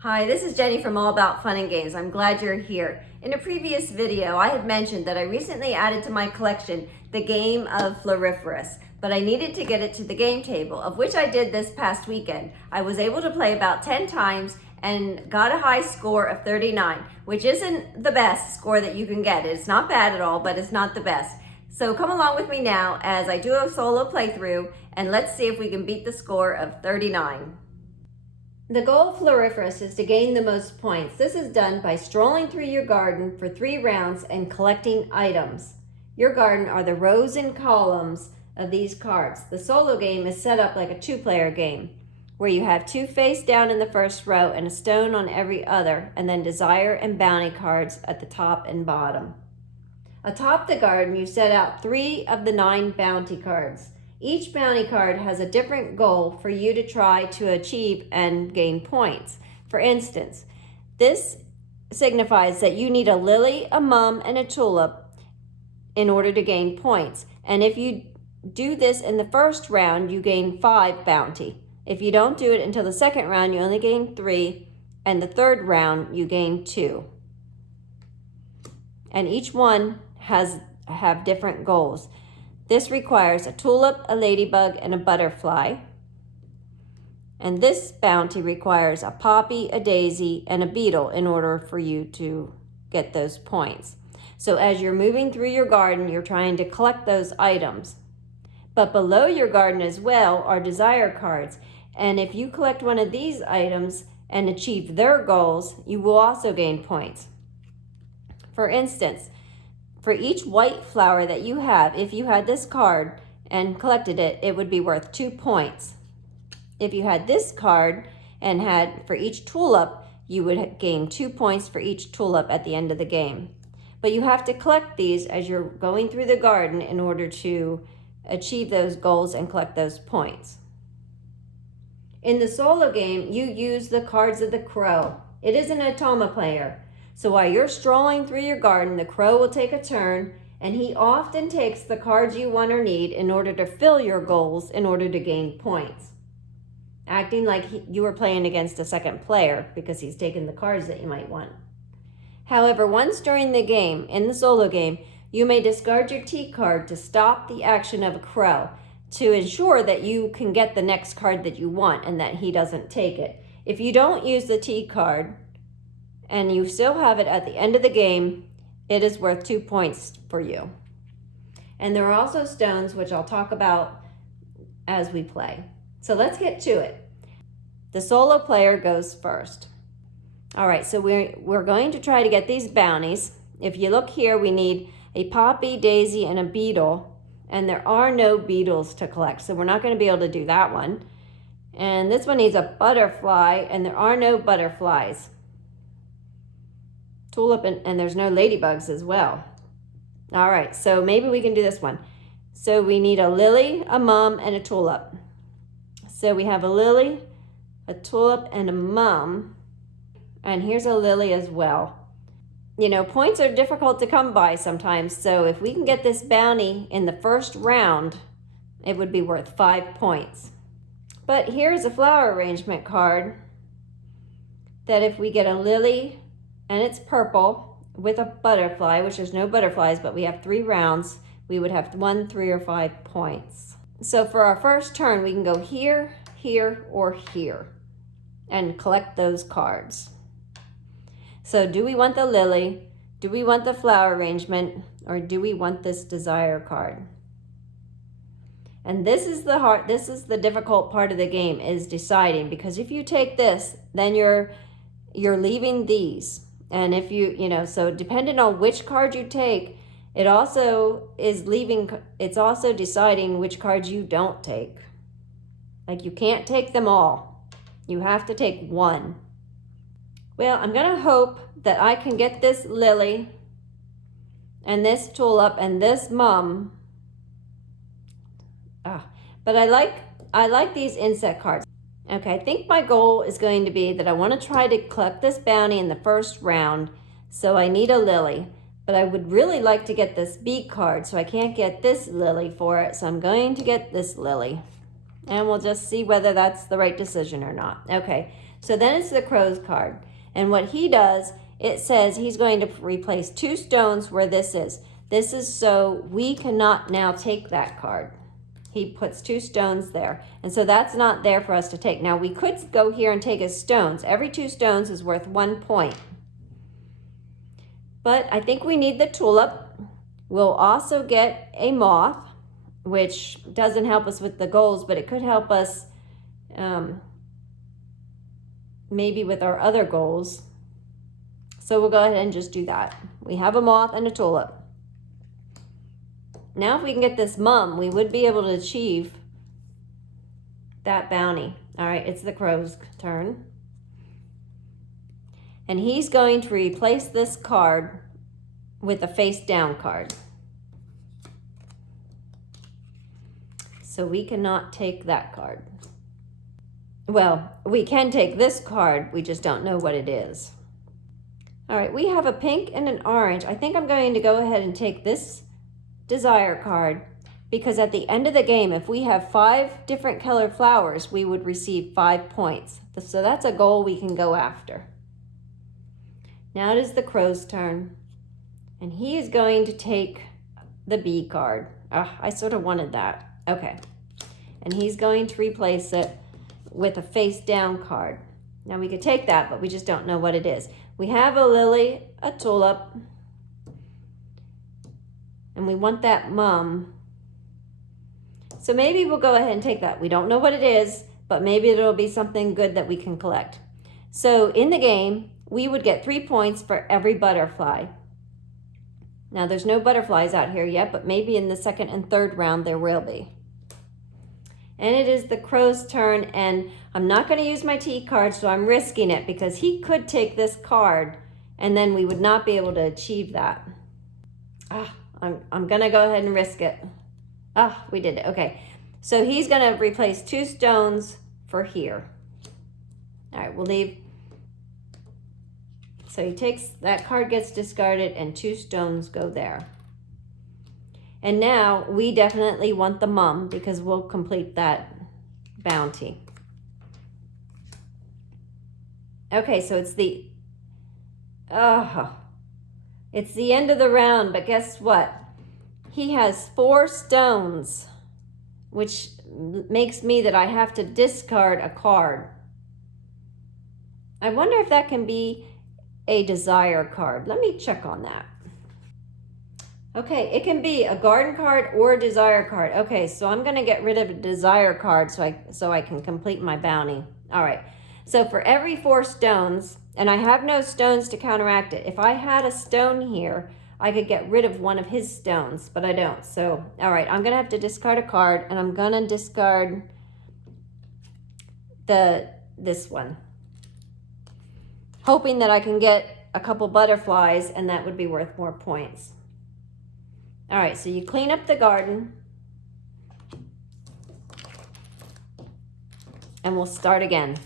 Hi, this is Jenny from All About Fun and Games. I'm glad you're here. In a previous video, I had mentioned that I recently added to my collection the game of Floriferous, but I needed to get it to the game table, of which I did this past weekend. I was able to play about 10 times and got a high score of 39, which isn't the best score that you can get. It's not bad at all, but it's not the best. So come along with me now as I do a solo playthrough, and let's see if we can beat the score of 39. The goal of Floriferous is to gain the most points. This is done by strolling through your garden for 3 rounds and collecting items. Your garden are the rows and columns of these cards. The solo game is set up like a 2-player game, where you have 2 face down in the first row and a stone on every other, and then desire and bounty cards at the top and bottom. Atop the garden, you set out 3 of the 9 bounty cards. Each bounty card has a different goal for you to try to achieve and gain points. For instance, this signifies that you need a lily, a mum, and a tulip in order to gain points. And if you do this in the first round, you gain 5 bounty. If you don't do it until the second round, you only gain 3, and the third round, you gain 2. And each one have different goals. This requires a tulip, a ladybug, and a butterfly. And this bounty requires a poppy, a daisy, and a beetle in order for you to get those points. So as you're moving through your garden, you're trying to collect those items. But below your garden as well are desire cards. And if you collect one of these items and achieve their goals, you will also gain points. For instance, for each white flower that you have, if you had this card and collected it, it would be worth 2 points. If you had this card and had for each tulip, you would gain 2 points for each tulip at the end of the game. But you have to collect these as you're going through the garden in order to achieve those goals and collect those points. In the solo game, you use the cards of the crow. It is an automa player. So while you're strolling through your garden, the crow will take a turn, and he often takes the cards you want or need in order to fill your goals in order to gain points, acting like you were playing against a second player because he's taken the cards that you might want. However, once during the game, in the solo game, you may discard your T card to stop the action of a crow to ensure that you can get the next card that you want and that he doesn't take it. If you don't use the T card, and you still have it at the end of the game, it is worth 2 points for you. And there are also stones, which I'll talk about as we play. So let's get to it. The solo player goes first. All right, so we're going to try to get these bounties. If you look here, we need a poppy, daisy, and a beetle. And there are no beetles to collect, so we're not going to be able to do that one. And this one needs a butterfly, and there are no butterflies. Tulip, and there's no ladybugs as well. All right, so maybe we can do this one. So we need a lily, a mum, and a tulip. So we have a lily, a tulip, and a mum. And here's a lily as well. You know, points are difficult to come by sometimes, so if we can get this bounty in the first round, it would be worth 5 points. But here's a flower arrangement card that if we get a lily, and it's purple with a butterfly, which there's no butterflies, but we have 3 rounds, we would have 1, 3, or 5 points. So for our first turn, we can go here, here, or here and collect those cards. So do we want the lily? Do we want the flower arrangement? Or do we want this desire card? And this is the difficult part of the game, is deciding, because if you take this, then you're leaving these. And if so depending on which card you take, it's also deciding which cards you don't take. Like, you can't take them all. You have to take one. Well, I'm gonna hope that I can get this lily and this tulip and this mum. But I like these insect cards. Okay, I think my goal is going to be that I want to try to collect this bounty in the first round, so I need a lily. But I would really like to get this bee card, so I can't get this lily for it, so I'm going to get this lily. And we'll just see whether that's the right decision or not. Okay, so then it's the crow's card. And what he does, it says he's going to replace 2 stones where this is. This is so we cannot now take that card. He puts 2 stones there. And so that's not there for us to take. Now we could go here and take his stones. Every 2 stones is worth 1 point. But I think we need the tulip. We'll also get a moth, which doesn't help us with the goals, but it could help us maybe with our other goals. So we'll go ahead and just do that. We have a moth and a tulip. Now if we can get this mum, we would be able to achieve that bounty. All right, it's the crow's turn. And he's going to replace this card with a face down card. So we cannot take that card. Well, we can take this card, we just don't know what it is. All right, we have a pink and an orange. I think I'm going to go ahead and take this desire card because at the end of the game, if we have 5 different colored flowers, we would receive 5 points. So that's a goal we can go after. Now it is the crow's turn, and he is going to take the bee card. I sort of wanted that. Okay, and he's going to replace it with a face down card. Now we could take that, but we just don't know what it is. We have a lily, a tulip, and we want that mum. So maybe we'll go ahead and take that. We don't know what it is, but maybe it'll be something good that we can collect. So in the game, we would get 3 points for every butterfly. Now there's no butterflies out here yet, but maybe in the 2nd and 3rd round there will be. And it is the crow's turn, and I'm not going to use my T card, so I'm risking it because he could take this card and then we would not be able to achieve that. I'm going to go ahead and risk it. We did it. Okay. So he's going to replace 2 stones for here. All right, we'll leave. So he takes, that card gets discarded and 2 stones go there. And now we definitely want the mum because we'll complete that bounty. Okay, so it's the end of the round, but guess what? He has 4 stones, which makes me that I have to discard a card. I wonder if that can be a desire card. Let me check on that. Okay, it can be a garden card or a desire card. Okay, so I'm gonna get rid of a desire card so I can complete my bounty. All right, so for every 4 stones, and I have no stones to counteract it. If I had a stone here, I could get rid of one of his stones, but I don't. So, all right, I'm gonna have to discard a card, and I'm gonna discard this one, hoping that I can get a couple butterflies, and that would be worth more points. All right, so you clean up the garden, and we'll start again.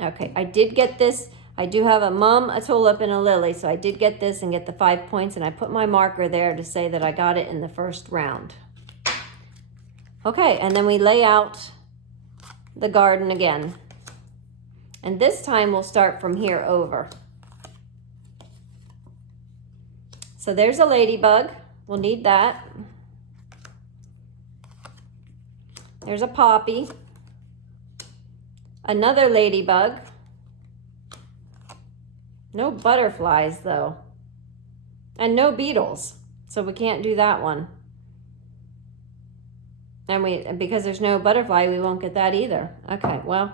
Okay, I did get this. I do have a mum, a tulip, and a lily, so I did get this and get the 5 points, and I put my marker there to say that I got it in the 1st round. Okay, and then we lay out the garden again. And this time we'll start from here over. So there's a ladybug. We'll need that. There's a poppy. Another ladybug. No butterflies though. And no beetles. So we can't do that one. And because there's no butterfly, we won't get that either. Okay, well,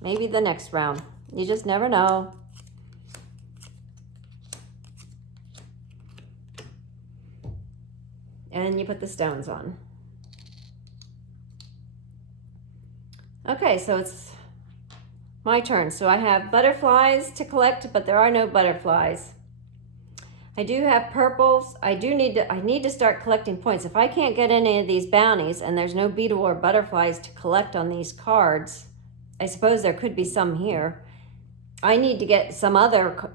maybe the next round. You just never know. And then you put the stones on. Okay, so it's my turn. So I have butterflies to collect, but there are no butterflies. I do have purples. I need to start collecting points. If I can't get any of these bounties and there's no beetle or butterflies to collect on these cards, I suppose there could be some here. I need to get some other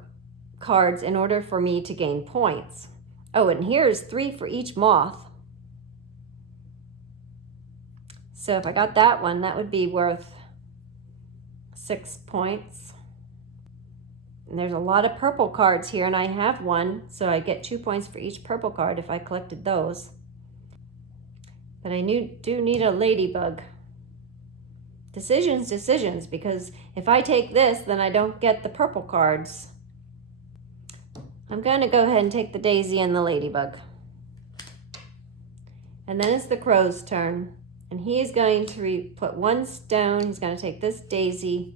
cards in order for me to gain points. Oh, and here's 3 for each moth. So if I got that one, that would be worth 6 points. And there's a lot of purple cards here, and I have one, so I get 2 points for each purple card if I collected those. But I do need a ladybug. Decisions, because if I take this, then I don't get the purple cards. I'm going to go ahead and take the daisy and the ladybug. And then it's the crow's turn. And he's going to put 1 stone. He's going to take this daisy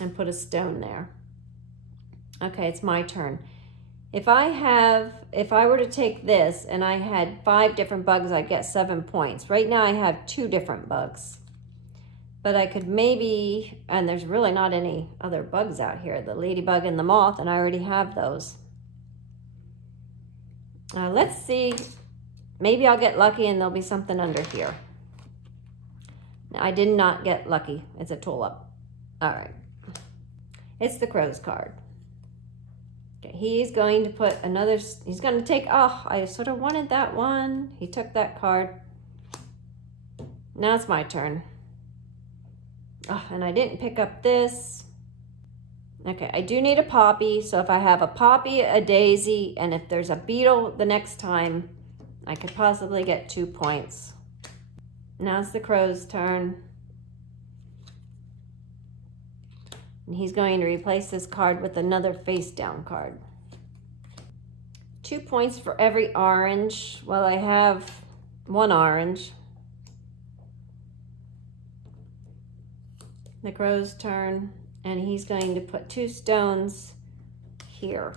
and put a stone there. Okay, it's my turn. If I were to take this and I had 5 different bugs, I'd get 7 points. Right now I have 2 different bugs. But I could maybe, and there's really not any other bugs out here, the ladybug and the moth, and I already have those. Let's see, maybe I'll get lucky and there'll be something under here. I did not get lucky. It's a tulip. All right. It's the crow's card. Okay, he's going to put another, he's going to take, oh, I sort of wanted that one. He took that card. Now it's my turn. Oh, and I didn't pick up this. Okay, I do need a poppy. So if I have a poppy, a daisy, and if there's a beetle the next time, I could possibly get 2 points. Now it's the crow's turn. And he's going to replace this card with another face down card. 2 points for every orange. Well, I have 1 orange. The crow's turn, and he's going to put 2 stones here.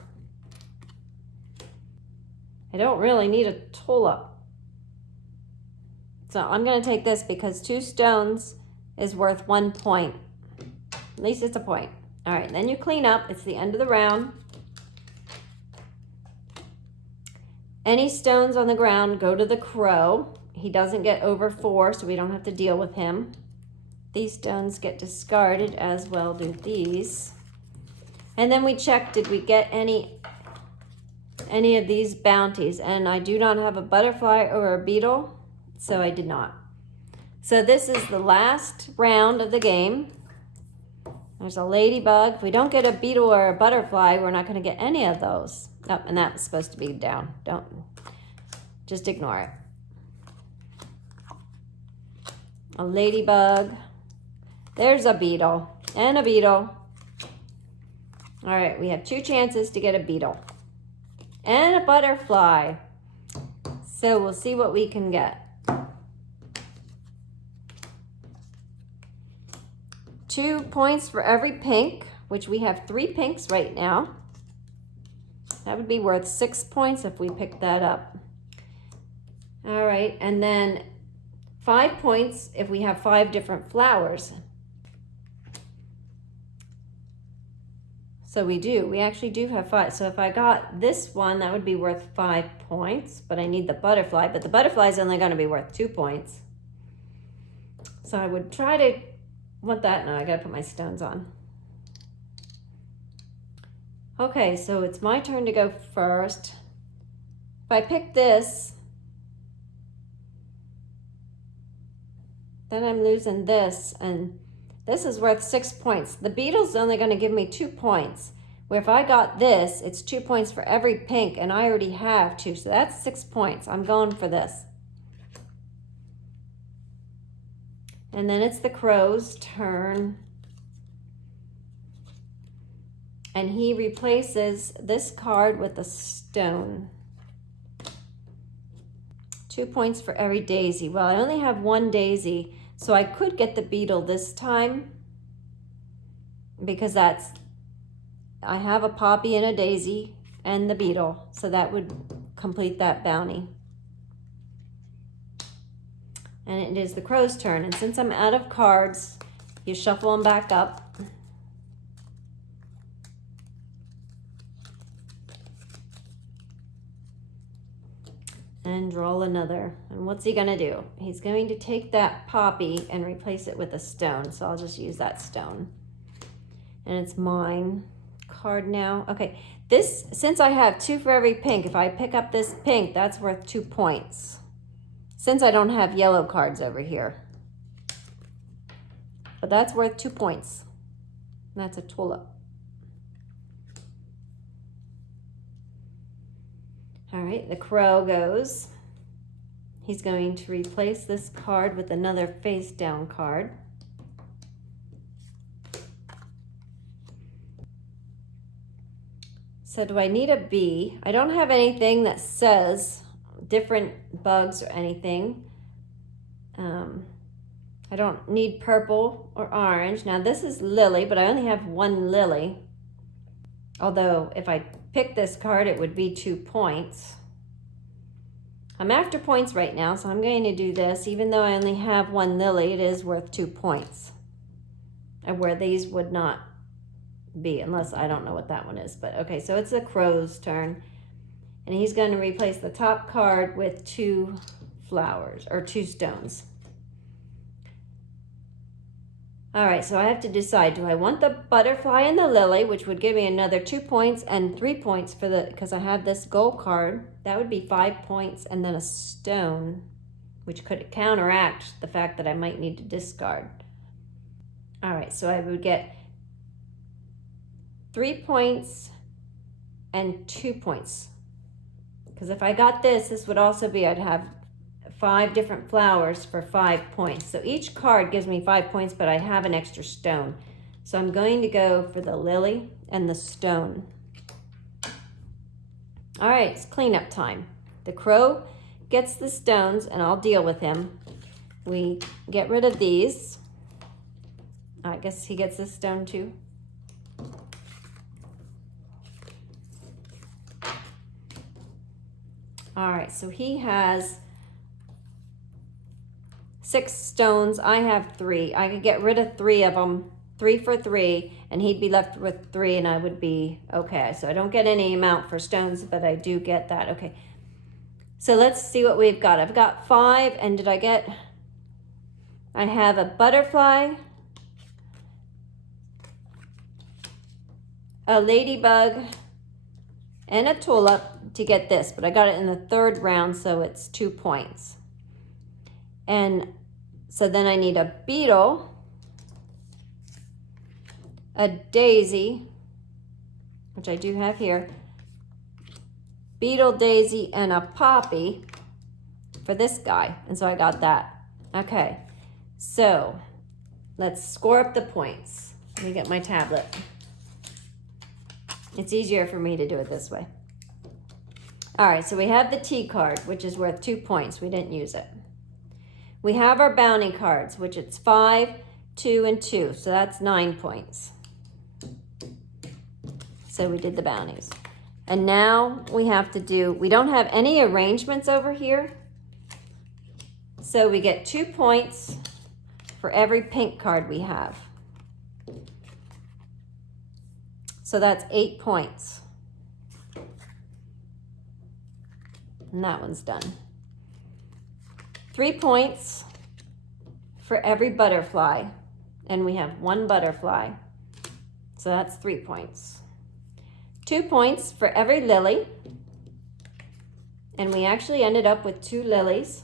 I don't really need a tulip. So I'm going to take this because 2 stones is worth 1 point. At least it's a point. All right, then you clean up. It's the end of the round. Any stones on the ground go to the crow. He doesn't get over 4, so we don't have to deal with him. These stones get discarded, as well do these. And then we check, did we get any of these bounties? And I do not have a butterfly or a beetle, so I did not. So this is the last round of the game. There's a ladybug. If we don't get a beetle or a butterfly, we're not going to get any of those. Oh, and that was supposed to be down. Just ignore it. A ladybug. There's a beetle and a beetle. All right, we have 2 chances to get a beetle and a butterfly. So we'll see what we can get. 2 points for every pink, which we have 3 pinks right now. That would be worth 6 points if we pick that up. All right, and then 5 points if we have 5 different flowers. So we actually do have 5. So if I got this one, that would be worth 5 points, but I need the butterfly, but the butterfly is only going to be worth 2 points. So I would try to want that. No, I got to put my stones on. Okay, so it's my turn to go first. If I pick this, then I'm losing this, and this is worth 6 points. The beetle's only going to give me 2 points. Where if I got this, it's 2 points for every pink, and I already have 2, so that's 6 points. I'm going for this. And then it's the crow's turn. And he replaces this card with a stone. 2 points for every daisy. Well, I only have 1 daisy, so I could get the beetle this time because I have a poppy and a daisy and the beetle, so that would complete that bounty. And it is the crow's turn, and since I'm out of cards, you shuffle them back up. And draw another. And what's he gonna do? He's going to take that poppy and replace it with a stone. So I'll just use that stone. And it's mine. card now. Okay, this, since I have 2 for every pink, if I pick up this pink, that's worth 2 points. Since I don't have yellow cards over here. But that's worth 2 points. And that's a tulip. All right, the crow goes. He's going to replace this card with another face down card. So do I need a bee? I don't have anything that says different bugs or anything. I don't need purple or orange. Now this is lily, but I only have 1 lily. Although if I pick this card, it would be 2 points. I'm after points right now, so I'm going to do this. Even though I only have 1 lily, it is worth 2 points. And where these would not be, unless I don't know what that one is. But okay, so it's the crow's turn. And he's going to replace the top card with 2 flowers, or 2 stones. All right, so I have to decide, do I want the butterfly and the lily, which would give me another 2 points and 3 points for the, because I have this gold card. That would be 5 points, and then a stone, which could counteract the fact that I might need to discard. All right, so I would get 3 points and 2 points. Because if I got this, this would also be, I'd have 5 different flowers for 5 points. So each card gives me 5 points, but I have an extra stone. So I'm going to go for the lily and the stone. All right, it's cleanup time. The crow gets the stones, and I'll deal with him. We get rid of these. I guess he gets this stone too. All right, so he has 6 stones. I have 3. I could get rid of 3 of them, 3 for 3, and he'd be left with 3, and I would be okay. So I don't get any amount for stones, but I do get that. Okay, so let's see what we've got. I've got 5, and did I get, I have a butterfly, a ladybug, and a tulip to get this, but I got it in the 3rd round, so it's 2 points. And so then I need a beetle, a daisy, which I do have here, beetle, daisy, and a poppy for this guy. And so I got that. Okay, so let's score up the points. Let me get my tablet. It's easier for me to do it this way. All right, so we have the T card, which is worth 2 points. We didn't use it. We have our bounty cards, which it's 5, 2, and 2. So that's 9 points. So we did the bounties. And now we have to do, we don't have any arrangements over here. So we get 2 points for every pink card we have. So that's 8 points. And that one's done. 3 points for every butterfly. And we have 1 butterfly. So that's 3 points. 2 points for every lily. And we actually ended up with 2 lilies.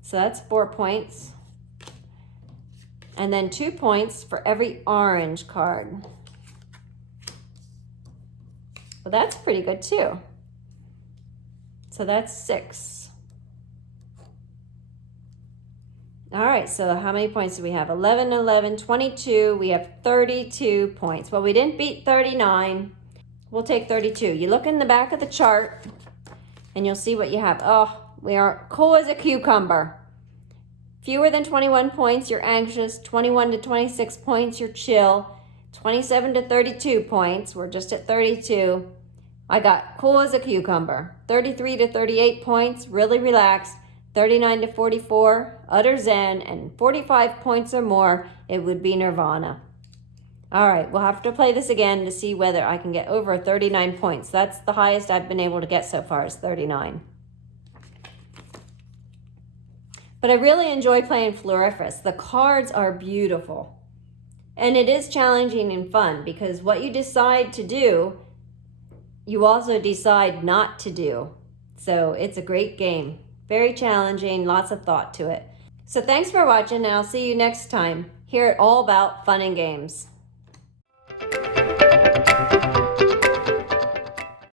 So that's 4 points. And then 2 points for every orange card. Well, that's pretty good too. So that's 6. All right, so how many points do we have? 11, 11, 22. We have 32 points. Well, we didn't beat 39. We'll take 32. You look in the back of the chart and you'll see what you have. Oh, we are cool as a cucumber. Fewer than 21 points, you're anxious. 21 to 26 points, you're chill. 27 to 32 points, we're just at 32. I got cool as a cucumber. 33 to 38 points, really relaxed. 39 to 44, utter zen, and 45 points or more, it would be nirvana. All right, we'll have to play this again to see whether I can get over 39 points. That's the highest I've been able to get so far is 39. But I really enjoy playing Floriferous. The cards are beautiful. And it is challenging and fun because what you decide to do, you also decide not to do. So it's a great game. Very challenging, lots of thought to it. So thanks for watching, and I'll see you next time here at All About Fun and Games.